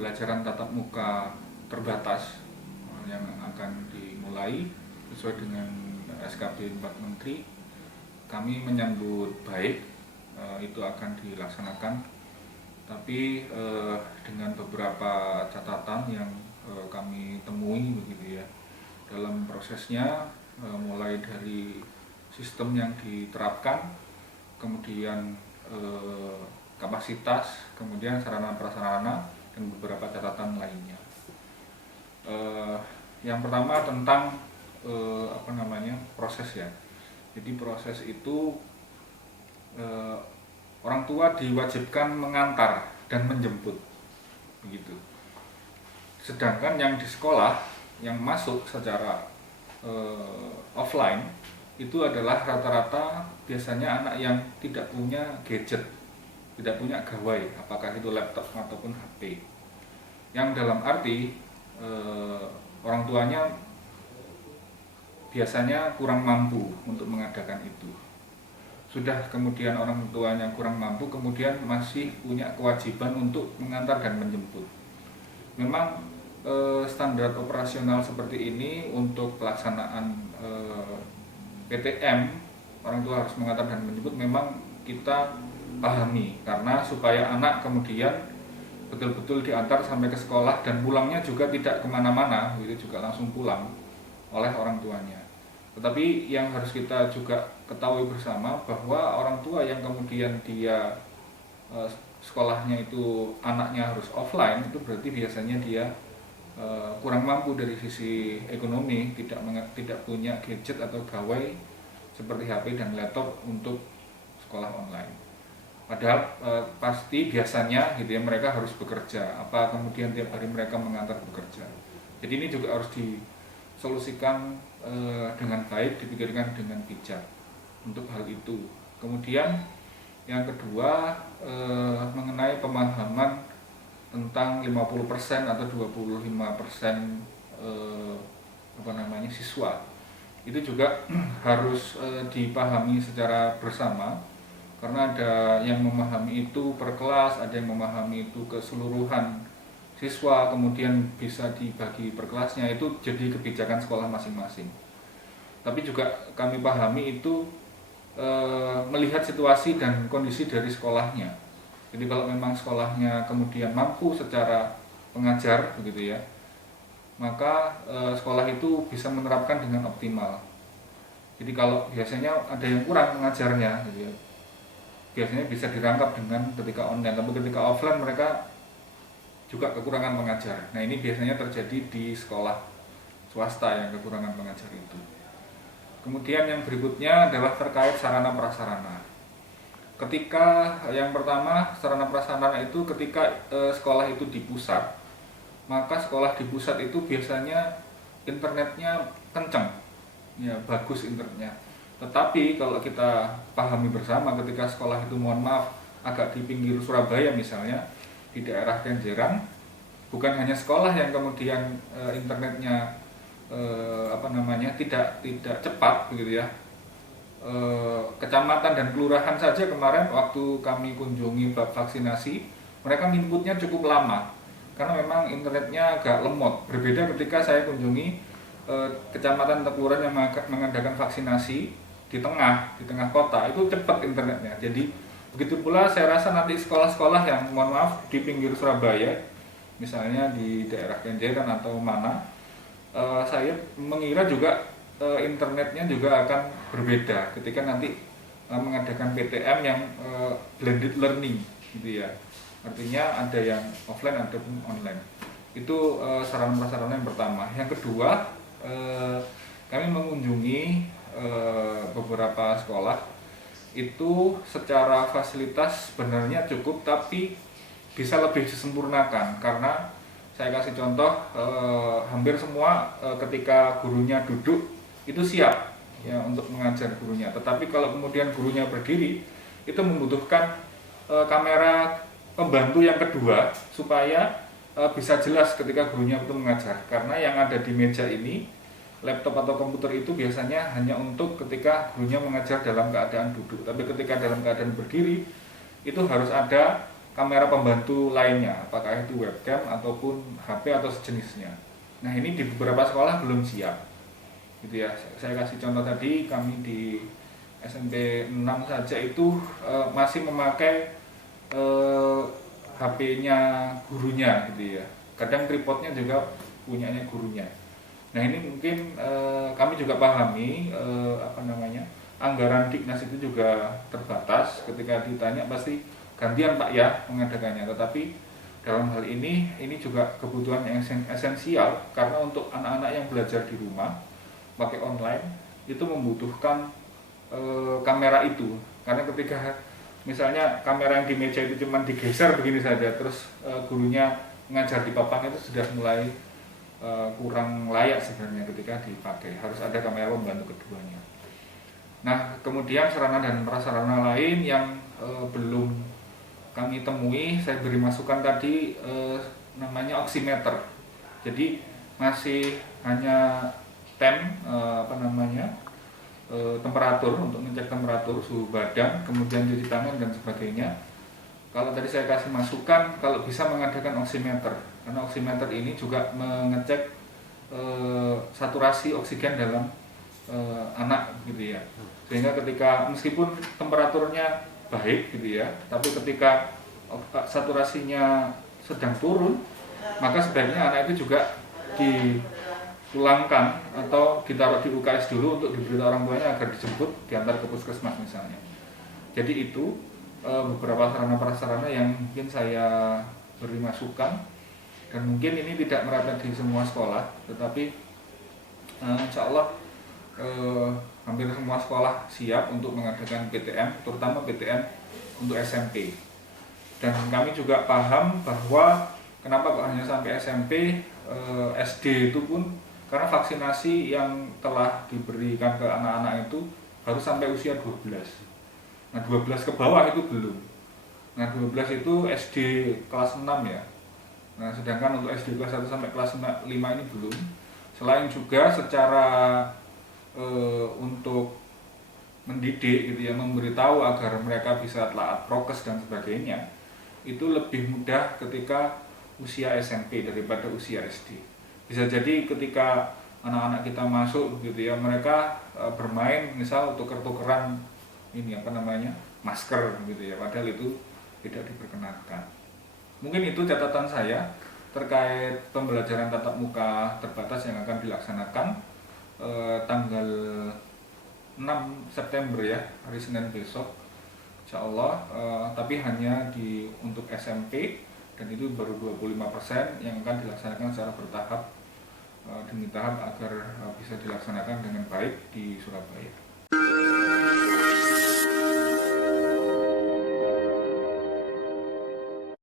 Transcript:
pembelajaran tatap muka terbatas yang akan dimulai sesuai dengan SKB 4 Menteri. Kami menyambut baik itu akan dilaksanakan, tapi dengan beberapa catatan yang kami temui begitu ya dalam prosesnya, mulai dari sistem yang diterapkan, kemudian kapasitas, kemudian sarana prasarana, dan beberapa catatan lainnya. Yang pertama tentang proses ya. Jadi proses itu orang tua diwajibkan mengantar dan menjemput begitu. Sedangkan yang di sekolah yang masuk secara offline itu adalah rata-rata biasanya anak yang tidak punya gadget, tidak punya gawai, apakah itu laptop ataupun HP. Yang dalam arti orang tuanya biasanya kurang mampu untuk mengadakan itu. Sudah kemudian orang tuanya kurang mampu, kemudian masih punya kewajiban untuk mengantar dan menjemput. Memang standar operasional seperti ini untuk pelaksanaan PTM, orang tua harus mengantar dan menjemput, memang kita pahami, karena supaya anak kemudian betul-betul diantar sampai ke sekolah dan pulangnya juga tidak kemana-mana, itu juga langsung pulang oleh orang tuanya. Tetapi yang harus kita juga ketahui bersama bahwa orang tua yang kemudian dia sekolahnya itu anaknya harus offline, itu berarti biasanya dia kurang mampu dari sisi ekonomi, tidak punya gadget atau gawai seperti HP dan laptop untuk sekolah online. Padahal pasti biasanya gitu ya, mereka harus bekerja, apa kemudian tiap hari mereka mengantar bekerja. Jadi ini juga harus disolusikan dengan baik, dipikirkan dengan bijak untuk hal itu. Kemudian yang kedua mengenai pemahaman tentang 50% atau 25% siswa. Itu juga harus dipahami secara bersama, karena ada yang memahami itu per kelas, ada yang memahami itu keseluruhan siswa, kemudian bisa dibagi per kelasnya, itu jadi kebijakan sekolah masing-masing. Tapi juga kami pahami itu melihat situasi dan kondisi dari sekolahnya. Jadi kalau memang sekolahnya kemudian mampu secara pengajar begitu ya, maka sekolah itu bisa menerapkan dengan optimal. Jadi kalau biasanya ada yang kurang pengajarnya gitu ya, biasanya bisa dirangkap dengan ketika online, tapi ketika offline mereka juga kekurangan pengajar. Nah ini biasanya terjadi di sekolah swasta yang kekurangan pengajar itu. Kemudian yang berikutnya adalah terkait sarana prasarana. Ketika yang pertama sarana prasarana itu ketika sekolah itu di pusat, maka sekolah di pusat itu biasanya internetnya kencang, ya bagus internetnya. Tetapi kalau kita pahami bersama, ketika sekolah itu mohon maaf agak di pinggir Surabaya misalnya, di daerah Kenjeran, bukan hanya sekolah yang kemudian internetnya tidak cepat begitu ya. Kecamatan dan kelurahan saja kemarin waktu kami kunjungi bab vaksinasi, mereka inputnya cukup lama karena memang internetnya agak lemot. Berbeda ketika saya kunjungi kecamatan atau kelurahan yang mengadakan vaksinasi di tengah kota, itu cepat internetnya. Jadi begitu pula saya rasa nanti sekolah-sekolah yang mohon maaf di pinggir Surabaya, misalnya di daerah Kenjeran atau mana, saya mengira juga internetnya juga akan berbeda ketika nanti mengadakan PTM yang blended learning gitu ya. Artinya ada yang offline ataupun online. Itu sarana prasarana yang pertama. Yang kedua, kami mengunjungi beberapa sekolah itu secara fasilitas sebenarnya cukup, tapi bisa lebih disempurnakan. Karena saya kasih contoh, hampir semua ketika gurunya duduk itu siap ya untuk mengajar gurunya. Tetapi kalau kemudian gurunya berdiri, itu membutuhkan kamera pembantu yang kedua supaya bisa jelas ketika gurunya itu mengajar. Karena yang ada di meja ini, laptop atau komputer itu biasanya hanya untuk ketika gurunya mengajar dalam keadaan duduk. Tapi ketika dalam keadaan berdiri, itu harus ada kamera pembantu lainnya, apakah itu webcam ataupun HP atau sejenisnya. Nah ini di beberapa sekolah belum siap, gitu ya. Saya kasih contoh tadi, kami di SMP 6 saja itu masih memakai HP-nya gurunya, gitu ya. Kadang tripodnya juga punyanya gurunya. Nah ini mungkin kami juga pahami anggaran Dignas itu juga terbatas. Ketika ditanya pasti gantian Pak ya mengadakannya. Tetapi dalam hal ini juga kebutuhan yang esensial, karena untuk anak-anak yang belajar di rumah pakai online itu membutuhkan kamera itu. Karena ketika misalnya kamera yang di meja itu cuma digeser begini saja, terus gurunya mengajar di papan, itu sudah mulai kurang layak sebenarnya ketika dipakai. Harus ada kamera membantu keduanya. Nah kemudian sarana dan prasarana lain yang belum kami temui, saya beri masukan tadi, namanya oximeter. Jadi masih hanya temperatur, untuk ngecek temperatur, suhu badan, kemudian cuci tangan dan sebagainya. Kalau tadi saya kasih masukan, kalau bisa mengadakan oximeter, karena oximeter ini juga mengecek saturasi oksigen dalam anak, gitu ya. Sehingga ketika meskipun temperaturnya baik, gitu ya, tapi ketika saturasinya sedang turun, maka sebaiknya anak itu juga dipulangkan atau ditaruh di UKS dulu untuk diberitahu orang tuanya agar dijemput, diantar ke puskesmas misalnya. Jadi itu beberapa sarana prasarana yang mungkin saya beri masukan, dan mungkin ini tidak merata di semua sekolah, tetapi insya Allah hampir semua sekolah siap untuk mengadakan PTM, terutama PTM untuk SMP. Dan kami juga paham bahwa kenapa kok hanya sampai SMP, SD itu pun karena vaksinasi yang telah diberikan ke anak-anak itu harus sampai usia 12. Nah 12 ke bawah itu belum. Nah 12 itu SD kelas 6 ya. Nah sedangkan untuk SD kelas 1 sampai kelas 5 ini belum. Selain juga secara untuk mendidik, gitu ya, memberitahu agar mereka bisa taat prokes dan sebagainya, itu lebih mudah ketika usia SMP daripada usia SD. Bisa jadi ketika anak-anak kita masuk, gitu ya, mereka bermain misal tuker-tukeran masker, gitu ya, padahal itu tidak diperkenankan. Mungkin itu catatan saya terkait pembelajaran tatap muka terbatas yang akan dilaksanakan tanggal 6 September ya, hari Senin besok insya Allah, tapi hanya untuk SMP, dan itu baru 25% yang akan dilaksanakan secara bertahap demi tahap agar bisa dilaksanakan dengan baik di Surabaya.